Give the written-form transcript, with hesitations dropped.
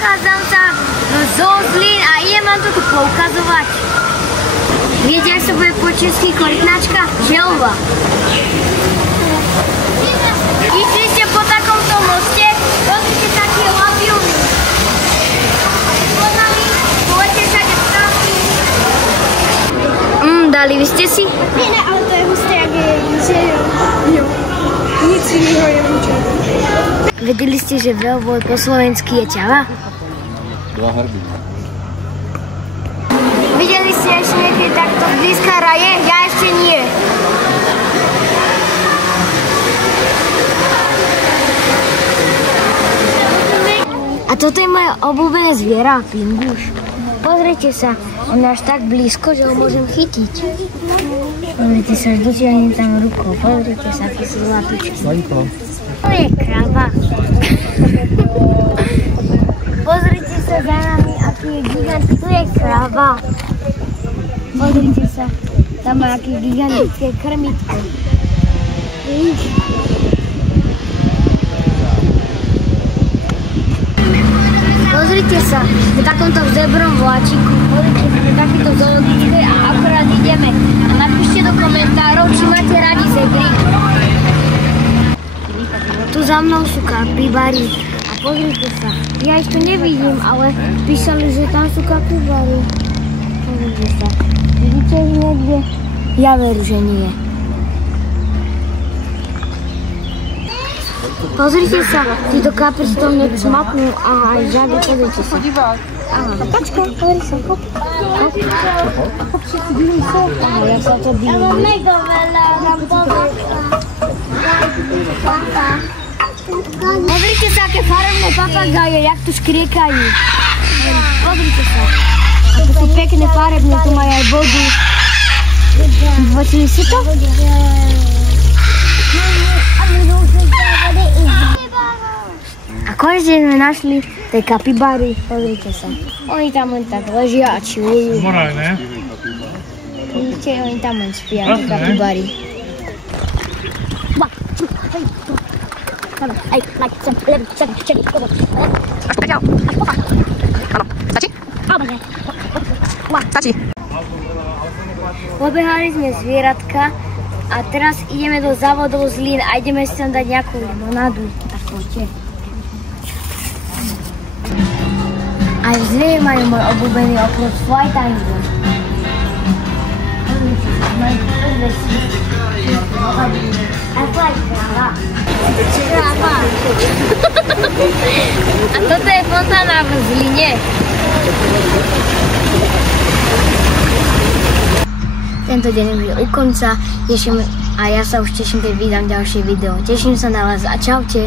nachádzam sa zo Zlín a idem vám to tu poukazovať. Viete, ak sa bude po česky korytnačka? Želva. Išli ste po takomto moste, pozrite taký labium. Pod nami pôjdete všade ptáky. Dali by ste si? Ne, ale to je husté, jak je jo. Nic iného je vůčet. Vedeli ste, že veľvoj po slovensky je ťava? Dva hrdý. Videli ste ešte niekedy takto blízka raje? Ja ešte nie. A toto je moje obľúbené zviera, pinguš. Pozrite sa, on je až tak blízko, že ho môžem chytiť. Pozrite sa, až dotiahnem tam rukou. Pozrite sa, aké sú zlatučky. To je krava. Pozrite sa za nami, aký je gigant. Tu je krava. Pozrite sa, tam má aké gigantické krmitko. Pozrite sa, v takomto zebrom vláčiku. Pozrite sa, v takéto zoologické a akorát ideme. A napíšte do komentárov, či máte radi zebry. Tu za mnou sú kapibary. A pozrite sa, ja ich tu nevidím, ale písali, že tam sú kapibary. Pozrite sa, vidíte ich niekde? Ja veru, že nie. Pozrite sa, títo kapry si to hneď smapnú a aj žaby, pozrite sa. Aha, kačka, pozri sa, hop. Hop, všetci bíli sa. Aha, ja sa to bílim. Ale mega veľa, nám pozrite sa, aké farebné papagáje, jak tu škriekajú. Pozrite sa. Ako sú pekné farebné, tu majú aj vodu. Počuli si to? A konečne sme našli tej kapibary, pozrite sa. Oni tam len tak ležia a čujú. Moraj, ne? Vidíte, oni tam len spia, tie kapibary. Stačí. Pobehali sme zvieratka a teraz ideme do závodov Zlín a ideme si tam dať nejakú limonádu. Tak poďte. Aj v Zlíne majú môj obľúbený obchod Flight Angle. A Flight kráva. Kráva. A toto je fontána v Zlíne. Tento deň už je u konca a ja sa už teším, keď vydám ďalšie video. Teším sa na vás a čaute.